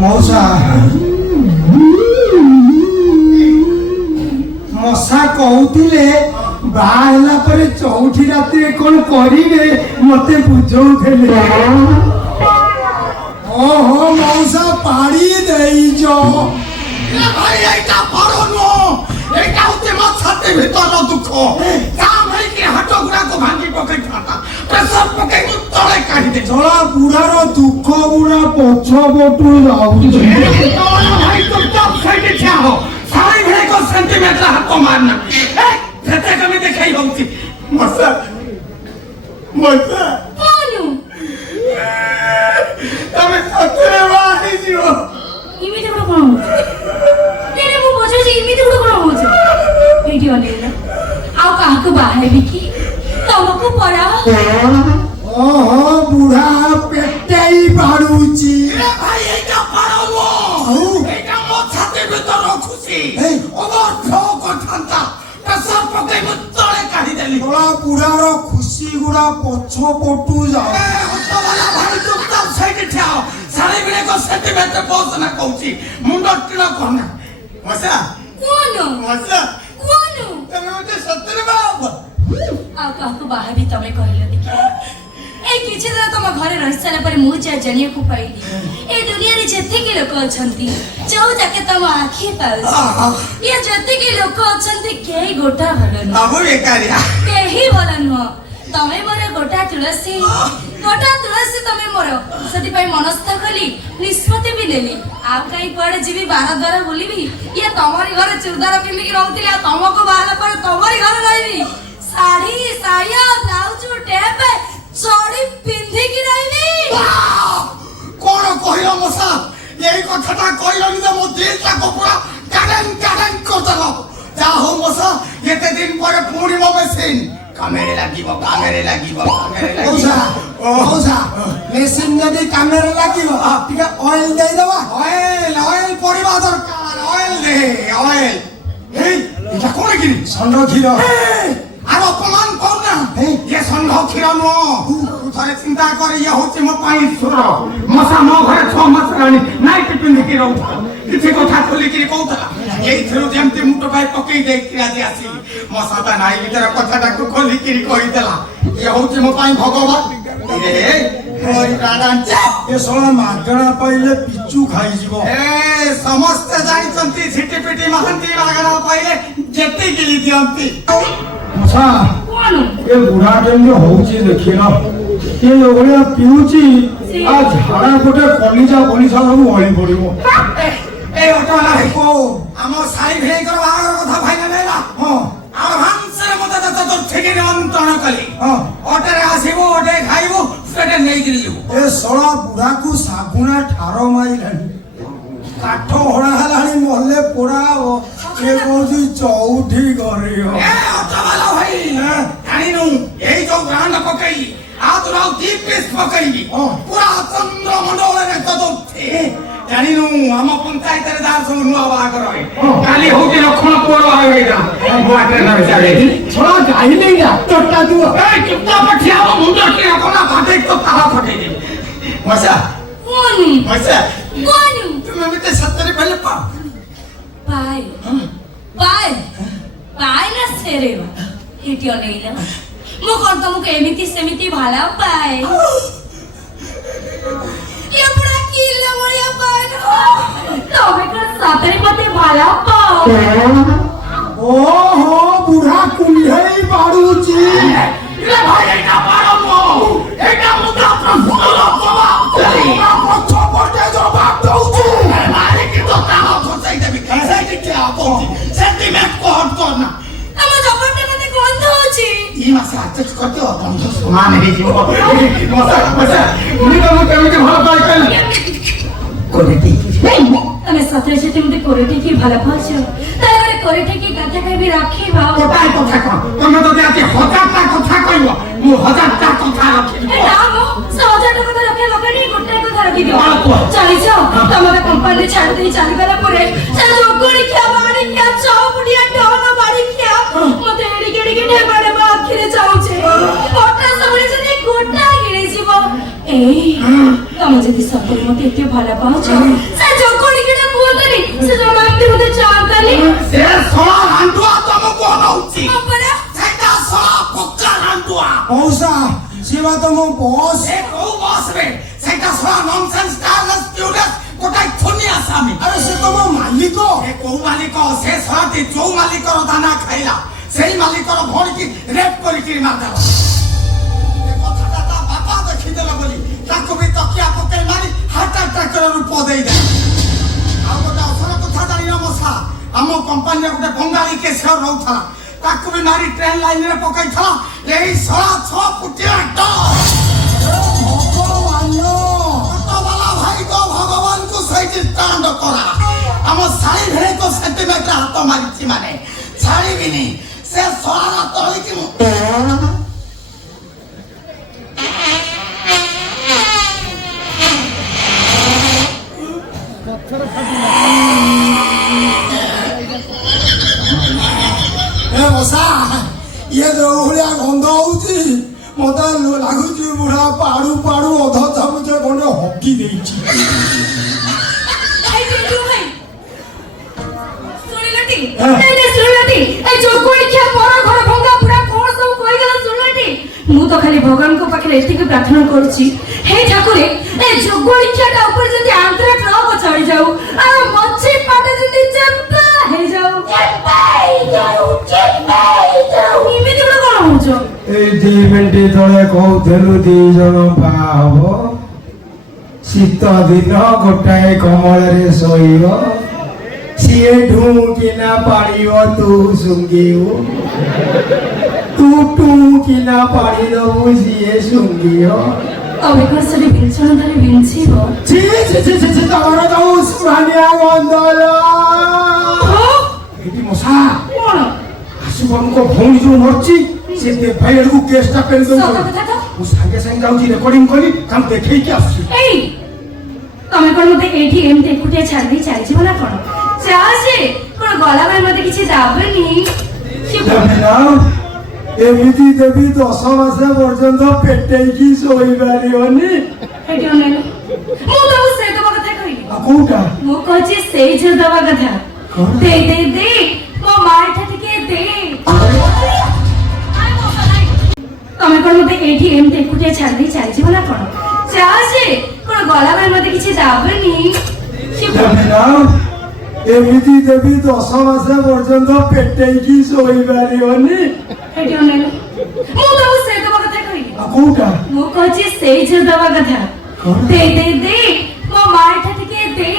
मौसा मशा कहूले बाहला पर चौथी राति कौन करिवे मते बुझौथले ओहो मौसा पाड़ी देइज ए भाई एटा पारो नो एटा उते मत छाते भीतर दुख काम है कि हाथ गुड़ा को भांगी पकई खाता प्रेशर पकई को तळे काढी दे चला बुढ़ार दुख बुढ़ा पछ बटू जाऊचे भाई तुम टॉप साइड छा हो सारी भेड़े को सेंटीमीटर हाथ को मारना ए जते कमी देखाई होती मसा बोलू तमे सतरे वाही जियो इमिति गुड कोन तेरे मु बोझे जे इमिति गुड कोन होछ एठी अनेला आ काहा को बाहेबी की तमको पड़ा ओहो बुढ़ा पेटाई बाड़ूची ए भाई एटा पारो नो एटा मो छाते भीतर रखुसी ओवर फ्लो को ठांता प्रेशर पकई को तळे काढी देली थोड़ा बुढ़ार खुशी गुड़ा पछ पटू जाओ वाला भाई चुपचाप साइड ठाओ सारे भेड़े को सेंटीमीटर पहुंच ना कहूची मुंडो टिना कोना मसा कोन तमे मते सतरे बाब आ काहा को बाहेबी तमे कहले देखि ए किछि दिन तम घरे रहि सारा पर मु जा जनिया को पाइली ए दुनिया रे जते के लोक अछंती जो जाके तम आखी पाउसी ये जते के लोक अछंती केही गोटा भलन अब बेकारिया केही भलन हो तमे मोर गोटा तुलसी तमे मोर सती पई मनस्थ कली निष्पत्ति भी लेली आ काई पड़े जीवी 12 द्वारा बोलीबी ये तमरी घरे चुरदार पिंदी की रहतिले तमको बाहला पर तमरी घरे रहबी साड़ी साया ब्लाउज टेप चोड़ी पिंदी की रहबी कोन कहिलो मसा यही कथाटा कहिलो नि जे मो दिलटा को पूरा काडन करतलो जा हो मसा एते दिन पर पूरी मो मशीन कामेरे लागिबो मौसा मौसा मेसिन जदी कामेरा लागिबो टिके ऑयल दे देबा ऑयल पड़िबा दरकार ऑयल दे ऑयल हे इटा कोन गिरी षण्ढ क्षीर আর অপমান কর না ये ষণ্ঢ ক্ষীর নো থরে চিন্তা করে ये হচ্ছে মো পাই সুর মশা মো ঘরে 6 মাস রানি নাইট পিন্ধি কি রহু কিছু কথা খুলি কি কউতলা এই থিরু যেমতি মুটো পাই পকেই দেই কিরা দি আসি মশাটা নাই ভিতর কথাটা কো খুলি কি কই দেলা ये হচ্ছে মো পাই ভগবান রে ওই রাডান ए सोला मागणा पाइले पिचू खाई जीवो ए समस्त जानिचंती झिटी पिटी महंती मागणा पाइले जेती गिली दियंती मौसा कोन ए बुढ़ा जंगे होउची देखिना ये ओगळ्या पिउची आ झाडा कोटे कलिजा बलिसा सब ओळी पडिबो ए ओटला हेको हमो साई भेई कर बागर कथा भाइना नेला हां आभांस रे मते त तो ठेके निमंत्रण कली हां ओटरे आसीबो ओटे खाइबो सेटे नै गिलिबो ए सोला बुढ़ा को सागुना ठारो माइलानी काठ हड़ा हलानी मोहल्ले पोड़ा हो ये कोसी चौठी गरियो ए ओटवाला भाई जानिनु एई जो ग्रांड पकई आतुराव दी पीस पकईबी पूरा चंद्र मंडल रे तदोथे जानिनु हम पंचायत रे दार सब नुआ बागर होय काली होके लखन पोड़ आवेगा मोटे न चले छोड़ा गाई नहीं डॉक्टरटा तू ए कितना पठिया मुंडा के कोना बाटे तो ताला फटे दे मसा कोन तुम्हें बेटे सत्तरे पहले पाय ना सेरेवा एठी अनेला मो कोन तमको एमिति सेमिति भाला पाय ये बड़ा किल्ला मोरिया पाय ना तबे का सातरे मते भाला पाओ ओहो बुढ़ा कुल्हई बाड़ूची ले भाई एटा पारो मो एटा मुद्दा प्रफुल्ल बाबा तेरा पछो पटे जवाब दउची मारे की तो ताला फसाई देबी कैसे कि क्या बोलती सेंटीमेंट को हट करना तम जबरने मते गंध होची ई मासे आचक करते हो गंध सुना नहीं जीव मसा मुनी को केमिति भालो पाई कल कोरेटी तमे सतरे से तुमते कोरेटी की भाला पाछो तारे कोरेटी की गाथा kai भी राखी भाव कोटाई কথা কও তুমি তো দেati 1000টা কথা কইবো মু 1000টা কথা রাখি ए नामो 1000 টাকা তো রাখে লগনি গোটাই কথা রাখি দিও আর কো चली जाओ तमरे कंपनी छाड़ दे चली गला परे चल जोगड़ी क्या बाड़ी क्या चाव बुढ़िया डोना बाड़ी क्या मते एड़ी केड़ी के ढेबाड़े बा आखिरे जाऊ छे ओटा सबरे जने गोटा गिरे जीवो ए ତମେ ଯଦି ସତରେ ମତେ ଏତେ ଭଲ ପାଉଛ ସେ ଜଗଣିକିଟା କୁହନ୍ତନି ସେ ଜମା ଏମିତି ମତେ ଚାହାନ୍ତାନି ସେ ଶଳା ରାଣ୍ଡୁଆ ତମକୁ ଅନଉଛି ଅପରା ସେଟା ଶଳା ପକ୍କା ରାଣ୍ଡୁଆ ମଉସା ସେ ବା ତମ ବସ୍ ସେ କୋଉ ବସ୍ ରେ ସେଟା ଶଳା ନନସେନ୍ସ ଷ୍ଟାରଲେସ୍ ଟ୍ୟୁଡେସ୍ ଗୋଟାଏ ଥୁନି ଆସାମୀ ଆରେ ସେ ତମ ମାଲିକ ଏ କୋଉ ମାଲିକ ସେ ଶଳାଟି ଯୋଉ ମାଲିକର ଦାନା ଖାଇଲା ସେଇ ମାଲିକର ଭଉଣୀକି ରେପ୍ କରିକିରି ମାରିଦେଲା ଏ କଥାଟା ତା ବାପା ଦେଖିଦେଲା ବୋଲି ତାକୁ ବି ତକିଆ ପକେଇ ମାରି ହାର୍ଟ ଆଟାକର ରୂପ ଦେଇଦେଲା ଆଉ ଗୋଟେ ଅସଲ କଥା ଜାଣିନ ମଶା ଆମ କମ୍ପାନୀରେ ଗୋଟେ ବଙ୍ଗାଳୀ କେଶର ରହୁଥିଲା ତାକୁ ବି ମାରି ଟ୍ରେନ ଲାଇନରେ ପକେଇଥିଲା ଏଇ ଶଳା 6 ଫୁଟିଆ ଭଗବାନ ଭାଇ ତ ଭଗବାନଙ୍କୁ ସେଇଠି ଷ୍ଟାଣ୍ଡ କରା ଆମ ଶାଳୀ ଭେଳେ ତ ସେଣ୍ଟିମିଟର ହାତ ମାରିଛି ମାନେ ଛାଡ଼ିବିନି ସେ ଶଳାର ତଳିକି ମୁଁ ଏ ମଶା ଇଏ ଯୋଉ ଭଳିଆ ଗନ୍ଧ ହଉଛି ମତେ ଲାଗୁଛି ବୁଢା ପାଡୁ ପାଡୁ ଅଧ ଚାମଚ ଖଣ୍ଡେ ହକି ଦେଇଛି এই টিটু ভাই শুনিলটি নাই শুনিলটি এই জগণিখ্যা পর ঘর ভঙ্গা পুরা কোন সব কই গেল শুনিলটি মু তো খালি ভগবানଙ୍କ পাখରେ ଏତିକି ପ୍ରାର୍ଥନା କରୁଛି ହେ ଠାକୁରେ ଏ ଜଗଣିଖ୍ୟାଟା ଉପରେ ଯଦି ଆନ୍ଧ୍ରା ଟ୍ରକ ଚଢି ଯାଉ ଆଉ ମଚ୍ଛି ପାଟେ ଯଦି ଚେମ୍ପା ହେଇ ଯାଉ ଏମିତି ଗୋଟେ କଣ ହଉଛ এই 2 ମିନିଟ ତଳେ କହୁଥିଲୁ 2 ଜଣ ବାହା ହବ ଶୀତ ଦିନ ଗୋଟାଏ କମଳରେ ଶୋଇବ ସିଏ ଢୁକିନା ପାଡ଼ିବ ତୁ ଶୁଙ୍ଘିବୁ ତୁ ଟୁକିନା ପାଡ଼ି ଦବୁ ସିଏ ଶୁଙ୍ଘିବ ଅବିକର୍ଷରେ ବିଞ୍ଚଣ ଧରି ବିଞ୍ଚିବ ଛି ଛି ଛି ଛି ତମର ଯୋଉ ସୁହାନିଆ ଗନ୍ଧଲ ଏଠି ମଶା କଣ ଆଶୁବାବୁଙ୍କ ଭଉଣୀ ଯୋଉ ମରିଛି ସେ ଭାଇ ଆଡକୁ କେସଟା ପେନ୍ ସତ ଦଉଛନ୍ତି କଥା ତ ମୁଁ ସାଙ୍ଗେ ସାଙ୍ଗେ ଯାଉଛି ରେକର୍ଡିଂ କରି ତାଙ୍କୁ ଦେଖେଇକି ଆସୁଛି ଏଇ ତମେ କଣ ମତେ ଏଇଠି ଏମିତି ଏକୁଟିଆ ଛାଡ଼ି ଦେଇ ଚାଲିଯିବ ନା କଣ ଚାଲ ଯେ କଣ ଗଲା ବେଳେ ମତେ କିଛି ଦେବନି ଦେବି ନା ଏମିତି ଦେବି 10 ମାସ ପର୍ଯ୍ୟନ୍ତ ପେଟେଇକି ଶୋଇପାରିବନି ଏଠି ଅନେଇଲ ମୁଁ ତମକୁ ସେଇ ଦବା କଥା କହିଲି ଆଉ କୋଉଟା ମୁଁ କହୁଛି ସେଇ ଝିଅ ଦବା କଥା କଣ? ଦେ ଦେ ଦେ ମୋ ମାଟା ଟିକେ ଦେ ତମେ କଣ ମତେ ଏଇଠି ଏମିତି ଏକୁଟିଆ ଛାଡ଼ି ଦେଇ ଚାଲିଯିବ ନା କଣ ଚାଲ ଯେ କଣ ଗଲା ବେଳେ ମତେ କିଛି ଦେବନି ଦେବି ନା ଏମିତି ଦେବି 10 ମାସ ପର୍ଯ୍ୟନ୍ତ ପେଟେଇକି ଶୋଇପାରିବନି ଏଠି ଅନେଇଲ ମୁଁ ତମକୁ ସେଇ ଦବା କଥା କହିଲି ଆଉ କୋଉଟା ମୁଁ କହୁଛି ସେଇ ଝିଅ ଦବା କଥା କଣ? ଦେ ଦେ ଦେ ମୋ ମାଟା ଟିକେ ଦେ